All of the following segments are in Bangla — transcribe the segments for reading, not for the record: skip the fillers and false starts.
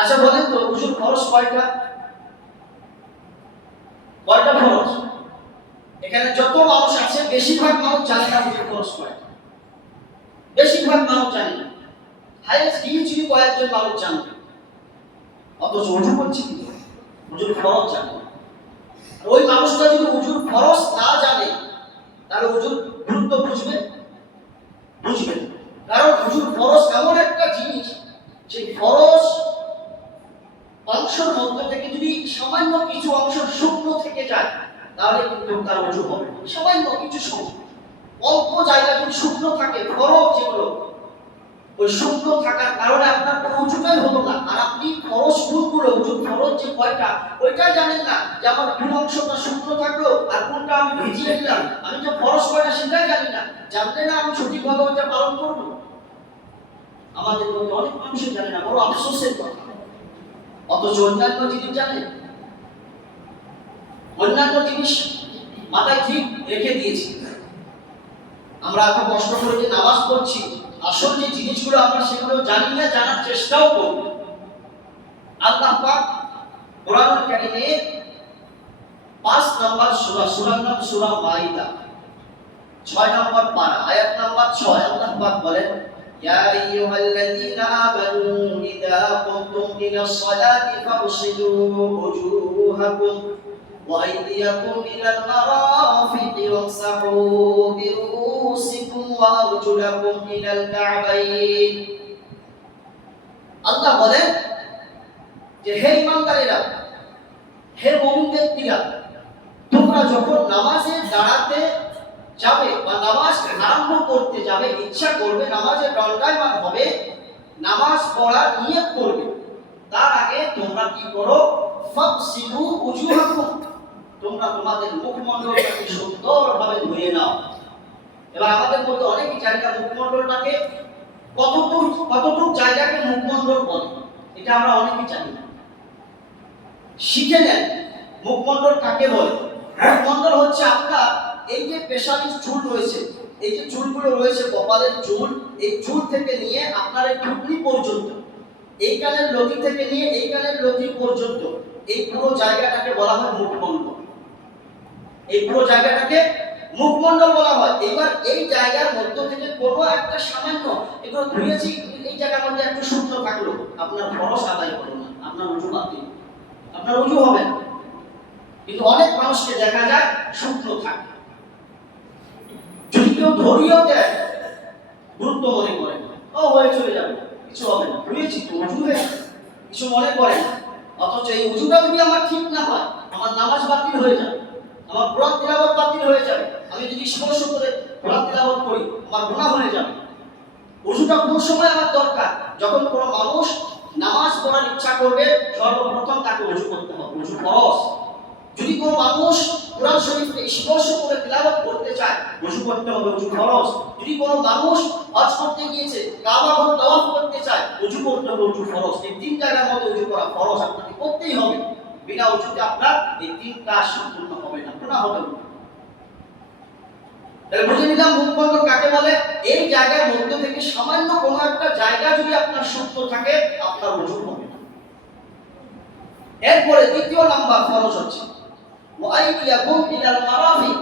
আচ্ছা বলেন তো উজুর ফরজ কয়টা? কয়টা ফরজ? এখানে যত মানুষ আছে বেশিরভাগ মানুষ জানে না উজুর ফরজ কয়টা। বেশিরভাগ মানুষ জানে না। হাইয়েস্ট কিছু কয়েকজন মানুষ জানবে, অথচ উজু করছে কিন্তু উজুর ফরজ জানে না। ওই মানুষটা যদি উজুর ফরজ না জানে তাহলে উজুর গুরুত্ব বুঝবে? বুঝবে না। কারণ উজুর ফরজ এমন একটা জিনিস, সেই ফরজ অংশের মধ্যে থেকে যদি সামান্য কিছু অংশ শুকনো থেকে যায় তাহলে কিন্তু তার উজু হবে। সামান্য কিছু শুকনো, অল্প জায়গা যদি শুকনো থাকে, ফরজ যেগুলো, ওই শুকনো থাকার কারণে আপনার কোনো উজুটাই হলো না। আর আপনি ফরজ কোনগুলো, উজুর ফরজ যে কয়টা ওইটাই জানেন না, যে আমার কোন অংশটা শুকনো থাকলো আর কোনটা আমি ভিজিয়ে দিলাম। আমি তো ফরজ কয়টা সেটাই জানি না। জানলে না আমি সঠিকভাবে ওইটা পালন করব? আমাদের মধ্যে অনেক মানুষই জানে না, বড় আফসোসের কথা। অথচ অন্যান্য জিনিস জানে, অন্যান্য জিনিস মাথায় ঠিক রেখে দিয়েছি। আমরা এত কষ্ট করে যে নামাজ পড়ছি, আসল যে জিনিসগুলো আমরা সেগুলো জানি না, জানার চেষ্টাও করব। আল্লাহ পাক কোরআনুল কারীমে 5 নম্বর সূরা, সূরার নাম সূরা মাইদা, 6 নম্বর পারা, আয়াত নাম্বার 6, আল্লাহ পাক বলেন, ইয়া আইয়ুহাল্লাযীনা আমানু ইযা কুমতুম ইলাস সালাতি ফাগসিলু উজুহাকুম ওয়া আইদিয়াকুম ইলাল মারাফিqi ওয়ামসাহু বিরুউসিকুম ওয়া আরজুলাকুম ইলাল কা'বাইন। আল্লাহ বলেন যে হে ঈমানদারেরা, হে মুমিন ব্যক্তিরা, তোমরা যখন নামাজে দাঁড়াতে যাবে বা নামাজ আরম্ভ করতে যাবে, ইচ্ছা করবে, নামাজে দণ্ডায়মান হবে, নামাজ পড়ার নিয়ত করবে, তার আগে তোমরা কি করো? ফাগসিলু উজুহাকুম, তোমরা তোমাদের মুখমণ্ডলটাকে সুন্দরভাবে ধুয়ে নাও। এবার আমাদের মধ্যে অনেকেই জানি না মুখমণ্ডলটাকে কতটুকু জায়গাকে মুখমণ্ডল বলে, এটা আমরা অনেকেই জানি না। শিখে নেন মুখমণ্ডল কাকে বলে। মুখমণ্ডল হচ্ছে আপনার এই যে পেশাবি চুল রয়েছে, এই যে চুলগুলো রয়েছে, কপালের চুল, এই চুল থেকে নিয়ে আপনার এই টুকরি পর্যন্ত, এই কানের লতি থেকে নিয়ে এই কানের লতি পর্যন্ত, এই পুরো জায়গাটাকে বলা হয় মুখমণ্ডল। এই পুরো জায়গাটাকে মুখমণ্ডল বলা হয়। এবার এই জায়গার মধ্য থেকে কোনো একটা সামান্য, এগুলো ধুয়েছি, এই জায়গার মধ্যে একটু শুকনো থাকলো, আপনার ফরজ আদায় করো না, আপনার উজু বাতিল, আপনার উজু হবে না। কিন্তু অনেক মানুষকে দেখা যায় শুকনো থাকে, যদি কেউ ধরিয়েও দেয় গুরুত্ব মনে করে, ও হয়ে চলে যাবে, কিছু হবে না, ধুয়েছি তো, উজু হয়ে কিছু মনে করে না। অথচ এই উজুটা যদি আমার ঠিক না হয়, আমার নামাজ বাতিল হয়ে যাবে, আমার কোরআন তিলাওয়াত বাতিল হয়ে যাবে। আমি যদি স্পর্শ করে কোরআন তিলাওয়াত করি, আমার গুনাহ হয়ে যাবে। উজুটা কোন সময় আমার দরকার? যখন কোনো মানুষ নামাজ পড়ার ইচ্ছা করবে, সর্বপ্রথম তাকে উজু করতে হবে, উজু ফরজ। যদি কোনো মানুষ কোরআন শরীফকে স্পর্শ করে তিলাওয়াত করতে চায়, উজু করতে হবে, উজু ফরজ। যদি কোনো মানুষ হজ করতে গিয়েছে, কাবা ঘর তাওয়াফ করতে চায়, উজু করতে হবে, উজু ফরজ। এই তিন জায়গার মধ্যে উজু করা ফরজ, আপনাকে করতেই হবে। বিনা উজুতে আপনার এই তিন কাজ সম্পূর্ণ হবে না, গুনাহ হবে না। তাহলে বুঝে নিলাম মুখমণ্ডল কাকে বলে। এই জায়গার মধ্যে থেকে সামান্য কোনো একটা জায়গা যদি আপনার শুকনো থাকে, আপনার উজু হবে না। এরপরে দ্বিতীয় নাম্বার ফরজ হচ্ছে ওয়াইদিয়াকুম ইলাল মারাফিক।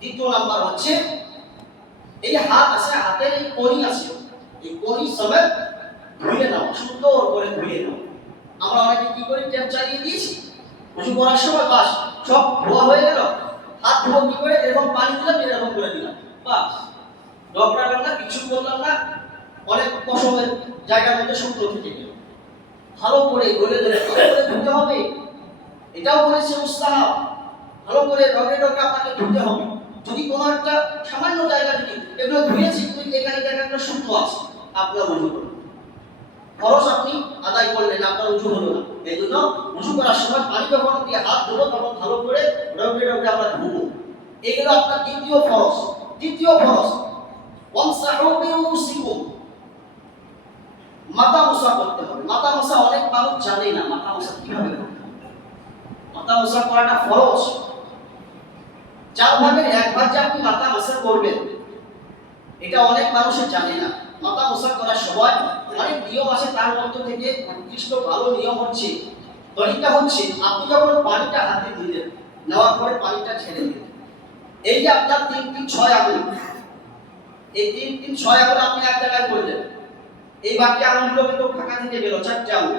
দ্বিতীয় নাম্বার হচ্ছে এই হাত আছে, হাতের এই কনি আছে, এই কনি সমেত ধুয়ে নাও, সুন্দর করে ধুয়ে নাও। আমরা অনেকে কি করি, ট্যাপ চালিয়ে দিয়েছি, উজু করার সময় বাস সব ধোয়া হয়ে গেল, হাত ধোয়া কি করে, এরকম পানি দিলাম, এরকম করে দিলাম, বাস ডকরালাম না, কিছু করলাম না, অনেক কসমের জায়গার মধ্যে শুকনো থেকে গেল। ভালো করে গলে ধরে ধুতে হবে, এটাও বলেছে মুস্তাহাব। ভালো করে রগে রগে আপনাকে ধুতে হবে। যদি কোনো একটা সামান্য জায়গা, যদি এগুলো ধুয়েছি, কিন্তু এখানে একটা শুকনো আছে, আপনার উজু করুন, ফরজ আপনি আদায় করলেন, আপনার উজু হলো না। এই জন্য উজু করার সময় পানি যখন দিয়ে হাত ধুবো, তখন ভালো করে রগে রগে আমরা ধুবো। এগুলো আপনার দ্বিতীয় ফরজ। তৃতীয় ফরজ ওয়ামসাহু বিরুউসিকুম, মাথা মোছা করতে হবে। মাথা মোছা অনেক মানুষ জানে না, মাথা মোছা কিভাবে করতে হবে। মাথা মোছা করাটা ফরজ। 4 ভাগের 1 ভাগ যে আপনি মাথা মোছা করবেন, এটা অনেক মানুষই জানে না। মাথা মোছা করার সময় অনেক নিয়ম আছে, তার মধ্যে থেকে উৎকৃষ্ট ভালো নিয়ম হচ্ছে, তরিকা হচ্ছে আপনি যখন পানিটা হাতে দিলেন, নেওয়ার পরে পানিটা ছেড়ে দিলেন, এই যে আপনার 3 3 6 আঙুল, এই 3 3 6 আঙুল আপনি এক জায়গায় করলেন, এই বাকি আঙুলগুলো কিন্তু ফাঁকা থেকে গেল 4টে আঙুল,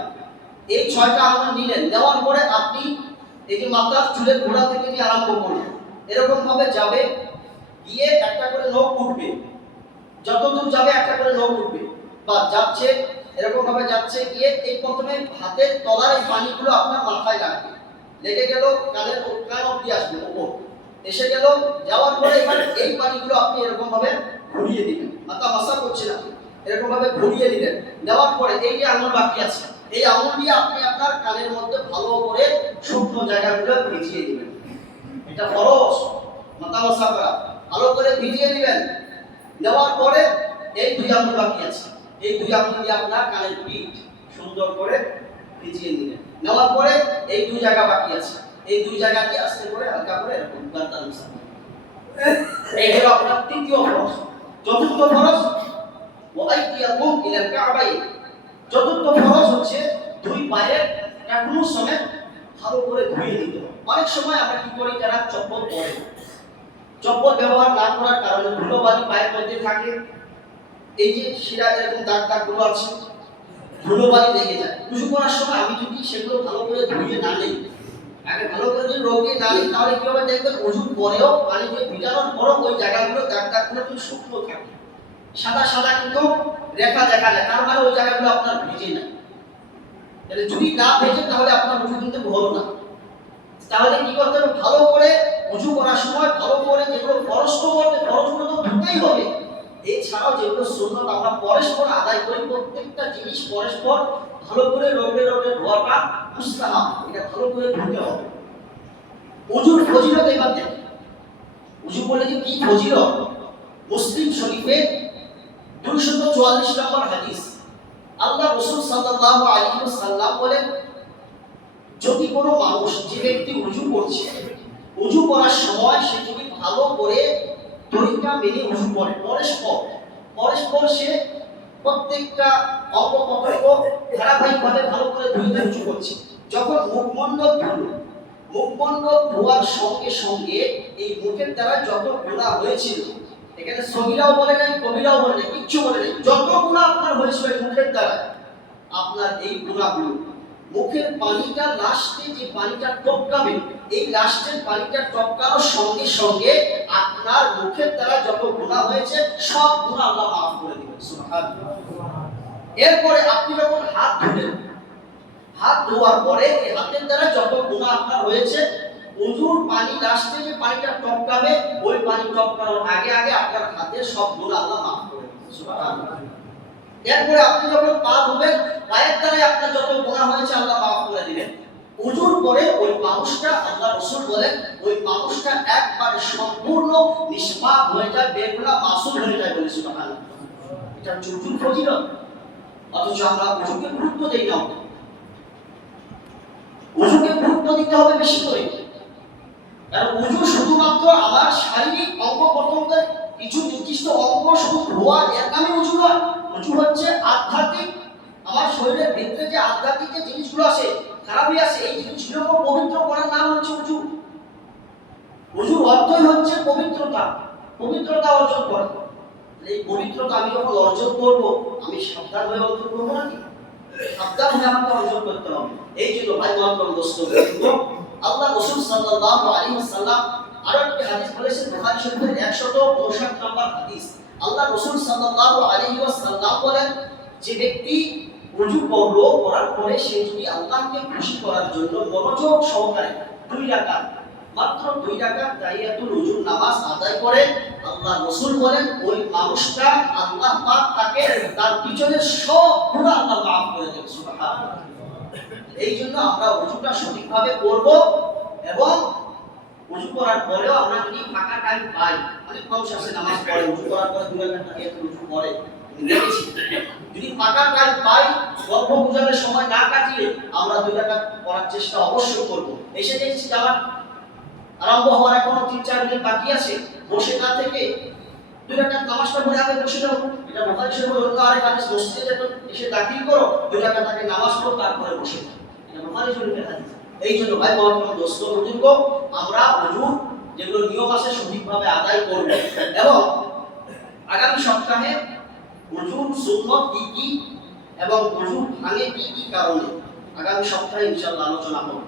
এই 6টা আঙুল নিলেন, নেওয়ার পরে আপনি এই যে মাথার চুলের গোড়া থেকে নিয়ে আরম্ভ করলেন, এরকম ভাবে যাবে, গিয়ে একটা করে নখ উঠবে, যতদূর যাবে একটা করে নখ উঠবে, বা যাচ্ছে এরকম ভাবে যাচ্ছে, গিয়ে এই প্রথমে হাতের তলার এই পানিগুলো আপনার মাথায় লাগবে, লেগে গেল কানের কান অবধি আসবে উপর, এসে গেল, যাওয়ার পরে এবার এই পানিগুলো আপনি এরকম ভাবে ঘুরিয়ে দিবেন, মাথা মাসা করছে না, এরকম ভাবে ঘুরিয়ে দিবেন, দেওয়ার পরে এই যে আঙুল বাকি আছে, এই আঙুল দিয়ে আপনি আপনার কানের মধ্যে ভালো করে শুকনো জায়গাগুলো ভিজিয়ে দিবেন। এটা ফরজ, মাথা মাসা করা, ভালো করে ভিজিয়ে দিবেন। দেওয়ার পরে এই 2 আঙুল বাকি আছে, এই 2 আঙুল দিয়ে আপনার কানের পিঠ সুন্দর করে ভিজিয়ে দিবেন। নেওয়ার পরে এই 2 জায়গা বাকি আছে, এই 2 জায়গাতে আস্তে করে হালকা করে এরকম গার্দান মুছাবেন। এই হলো আপনার তৃতীয় ফরজ। চতুর্থ ফরজ ওয়াইতিয়াকুম ইলাল কাবাইন। চতুর্থ ফরজ হচ্ছে 2 পায়ের টাকনু সমেত ভালো করে ধুয়ে দিতে হবে। অনেক সময় আমরা কি করি, যারা চপ্পল পরে, চপ্পল ব্যবহার না করার কারণে ধুলোবালি পায়ের মধ্যে থাকে, এই যে শিরা এরকম দাগ দাগগুলো আছে, ধুলোবালি লেগে যায়। উযু করার সময় আমি যদি সেগুলো ভালো করে ধুয়ে না নিই, আগে ভালো করে যদি রোগে না নিই, তাহলে কি হবে দেখবেন উযু পরেও পানি দিয়ে ভিজানোর পরও ওই জায়গাগুলো দাগ দাগগুলো কিন্তু শুকনো থাকে, সাদা সাদা কিন্তু রেখা দেখা যায়, তার মানে ওই জায়গাগুলো আপনার ভিজে না। তাহলে যদি না ভেজে তাহলে আপনার উযু কিন্তু হলো না। তাহলে কি করতে হবে, ভালো করে উযু করার সময় ভালো করে যেগুলো ফরজ করতে, ফরজগুলো তো ধুতেই হবে, এছাড়াও যেগুলো সুন্নাত আমরা পরস্পর আদায় করি, প্রত্যেকটা জিনিস পরস্পর ভালো করে রগড়ে রগড়ে ধোয়াটা মুস্তাহাব, এটা ভালো করে ধুতে হবে। উযুর ফজিলত এবার দেখেন, উযু করলে যে কি ফজিলত, মুসলিম শরীফে 244 নম্বর হাদিস, আল্লাহ রাসূল সাল্লাল্লাহু আলাইহি ওয়াসাল্লাম বলেন, যদি কোনো মানুষ, যে ব্যক্তি উযু করছে, উযু করার সময় সে যদি ভালো করে তরিকা মেনে উযু করে, পরস্পর সে প্রত্যেকটা অঙ্গ প্রত্যঙ্গ ধারাবাহিকভাবে ভালো করে ধুয়ে উযু করছে, যখন মুখমণ্ডল ধোয়ার সঙ্গে সঙ্গে এই মুখের দ্বারা যত গুনাহ হয়েছিল, এখানে সগীরাও বলে নাই, কবিরাও বলে নাই, কিচ্ছু বলে নাই, যত গুনাহ আপনার হয়েছিল মুখের দ্বারা, আপনার এই গুনাহগুলো মুখের পানিটা লাস্টে যে পানিটা টপকাবে, এই লাস্টের পানিটা টপকানোর সঙ্গে সঙ্গে আপনার মুখের দ্বারা যত গুনাহ হয়েছে সব গুনাহ আল্লাহ মাফ করে দিবেন, সুবহানাল্লাহ। এরপরে আপনি যখন হাত ধুবেন, হাত ধোয়ার পরে এই হাতের দ্বারা যত গুনাহ আপনার হয়েছে, উযুর পানি লাস্টে যে পানিটা টপকাবে, ওই পানি টপকানোর আগে আগে আপনার হাতের সব গুনাহ আল্লাহ মাফ করে দিবেন, সুবহানাল্লাহ। এরপরে আপনি যখন পা ধুবেন, পায়ের দ্বারাই আপনার যত গুনাহ হয়েছে আল্লাহ মাফ করে দিবেন। উযুর পরে ওই মানুষটা, আল্লাহ রাসূল বলেন, ওই মানুষটা একবারে সম্পূর্ণ নিষ্পাপ হয়ে যায়, বেগুনাহ মাসুম হয়ে যায়, বলে সুবহানাল্লাহ। এটা উযুর ফজিলত, অথচ আমরা উযুকে গুরুত্ব দেই না। উযুকে গুরুত্ব দিতে হবে বেশি করে, কারণ উযু শুধুমাত্র আমার শারীরিক অঙ্গ প্রত্যঙ্গের কিছু নির্দিষ্ট অঙ্গ শুধু ধোয়া, এর নামে উযু নয়। উযু হচ্ছে আধ্যাত্মিক, আমার শরীরের ভিতরে যে আধ্যাত্মিক যে জিনিসগুলো আছে, খারাপই আছে, এই জিনিসগুলোকে পবিত্র করার নাম হচ্ছে উযু। উযুর অর্থই হচ্ছে পবিত্রতা অর্জন করা। এই পবিত্রতা আমি যখন অর্জন করব, আমি সাবধান হয়ে অর্জন করবো নাকি? সাবধান হয়ে আমাকে অর্জন করতে হবে। এই জন্য ভাই মহতরম দোস্ত, আল্লাহ রাসূল সাল্লাল্লাহু আলাইহি ওয়াসাল্লাম আরো একটি হাদিস বলেছেন, বুখারী শরীফের 159 নম্বর হাদিস, আল্লাহ রাসূল সাল্লাল্লাহু আলাইহি ওয়াসাল্লাম বলেন, যে ব্যক্তি ওযু করলো, করার পরে সে যদি আল্লাহকে খুশি করার জন্য মনোযোগ সহকারে 2 রাকাত, মাত্র 2 রাকাত তাহিয়াতুল ওযুর নামাজ আদায় করে, আল্লাহ রাসূল বলেন ওই মানুষটা, আল্লাহ পাক তাকে তার পিছনের সব গুনাহ আল্লাহ মাফ করে দেবেন, সুবহানাল্লাহ। এই জন্য আমরা ওযুটা সঠিকভাবে করব, এবং ওযু করার পরেও আমরা যদি ফাঁকা টাইম পাই, অনেক মানুষ আছে নামাজ পড়ে, ওযু করার পরে 2 রাকাত তাহিয়াতুল ওযু পড়ে, দেখেছি, যদি ফাঁকা টাইম পাই, গল্প গুজবের সময় না কাটিয়ে আমরা 2 রাকাত পড়ার চেষ্টা অবশ্যই করব। এসে দেখছি জামাত আরম্ভ হওয়ার এখনো 3-4 মিনিট বাকি আছে, বসে না থেকে 2 রাকাত নামাজটা পড়ে আগে বসে যাও, এটা বুখারী শরীফের অন্য আরেক হাদিস, মসজিদে এসে দাখিল করো, 2 রাকাত নামাজ পড়ো, তারপরে বসে। এটা বুখারী শরীফের হাদিস। এই জন্য ভাই মহতরম দোস্ত বুজুর্গ, আমরা ওযুর যেগুলো নিয়ম আছে সঠিকভাবে আদায় করব এবং আগামী সপ্তাহে ওযুর সুন্নাত কি কি এবং ওযু ভাঙে কি কি কারণে আগামী সপ্তাহে ইনশাআল্লাহ আলোচনা হবে।